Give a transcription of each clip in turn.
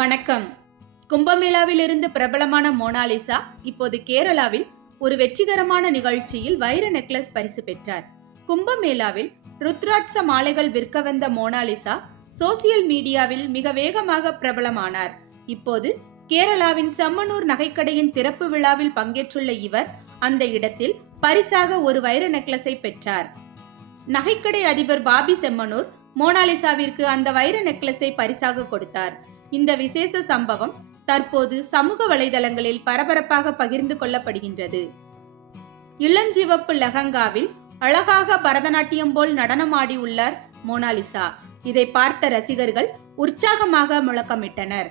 வணக்கம். கும்பமேளாவிலிருந்து பிரபலமான மோனாலிசா இப்போது கேரளாவில் ஒரு வெற்றிகரமான நிகழ்ச்சியில் வைர நெக்லஸ் பரிசு பெற்றார். கும்பமேளாவில் ருத்ராட்ச மாலைகள் விற்க வந்த மோனாலிசா சோசியல் மீடியாவில் மிக வேகமாக பிரபலமானார். இப்போது கேரளாவின் செம்மனூர் நகைக்கடையின் திறப்பு விழாவில் பங்கேற்றுள்ள இவர் அந்த இடத்தில் பரிசாக ஒரு வைர நெக்லஸை பெற்றார். நகைக்கடை அதிபர் பாபி செம்மனூர் மோனாலிசாவிற்கு அந்த வைர நெக்லஸை பரிசாக கொடுத்தார். இந்த விசேஷ சம்பவம் தற்போது சமூக வலைதளங்களில் பரபரப்பாக பகிர்ந்து கொள்ளப்படுகின்றது. இளஞ்சிவப்பு லெஹங்காவில் அழகாக பரதநாட்டியம் போல் நடனமாடி உள்ளார் மோனாலிசா. இதை பார்த்த ரசிகர்கள் உற்சாகமாக முழக்கமிட்டனர்.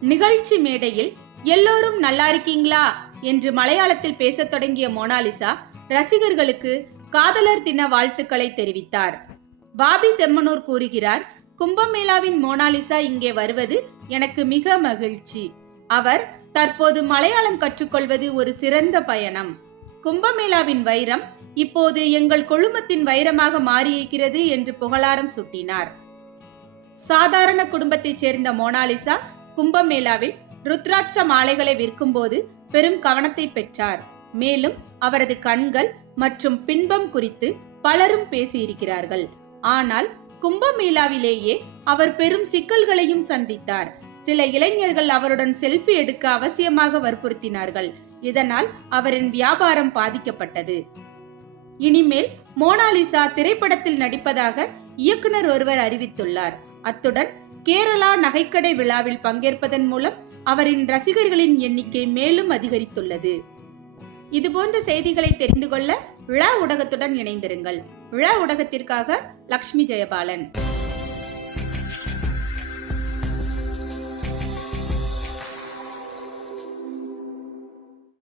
நிகழ்ச்சி மேடையில் எல்லோரும் நல்லா இருக்கீங்களா? என்று மலையாளத்தில் பேசத் தொடங்கிய மோனாலிசா ரசிகர்களுக்கு காதலர் தின வாழ்த்துக்களை தெரிவித்தார். பாபி செம்மனூர் கூறுகிறார் கும்பமேளாவின் மோனாலிசா இங்கே வருவது எனக்கு மிக மகிழ்ச்சி. அவர் தற்போது மலையாளம் கற்றுக்கொள்வது ஒரு சிறந்த பயணம். கும்பமேளாவின் வைரம் இப்போது எங்கள் கொழுமத்தின் வைரமாக மாறியிருக்கிறது என்று புகழாரம் சுட்டினார். சாதாரண குடும்பத்தைச் சேர்ந்த மோனாலிசா கும்பமேளாவில் ருத்ராட்ச மாலைகளை விற்கும்போது பெரும் கவனத்தை பெற்றார். மேலும் அவரது கண்கள் மற்றும் பின்பம் குறித்து பலரும் பேசியிருக்கிறார்கள். ஆனால் கும்பமேளாவிலேயே அவர் பெரும் சிக்கல்களையும் சந்தித்தார். சில இளைஞர்கள் அவருடன் செல்ஃபி எடுக்க அவசியமாக வற்புறுத்தினார்கள். இதனால் அவரின் வியாபாரம் பாதிக்கப்பட்டது. இனிமேல் மோனாலிசா திரைப்படத்தில் நடிப்பதாக இயக்குனர் ஒருவர் அறிவித்துள்ளார். அத்துடன் கேரளா நகைக்கடை விழாவில் பங்கேற்பதன் மூலம் அவரின் ரசிகர்களின் எண்ணிக்கை மேலும் அதிகரித்துள்ளது. இதுபோன்ற செய்திகளை தெரிந்து கொள்ள விழா ஊடகத்துடன் இணைந்திருங்கள். விழா ஊடகத்திற்காக லக்ஷ்மி ஜெயபாலன்.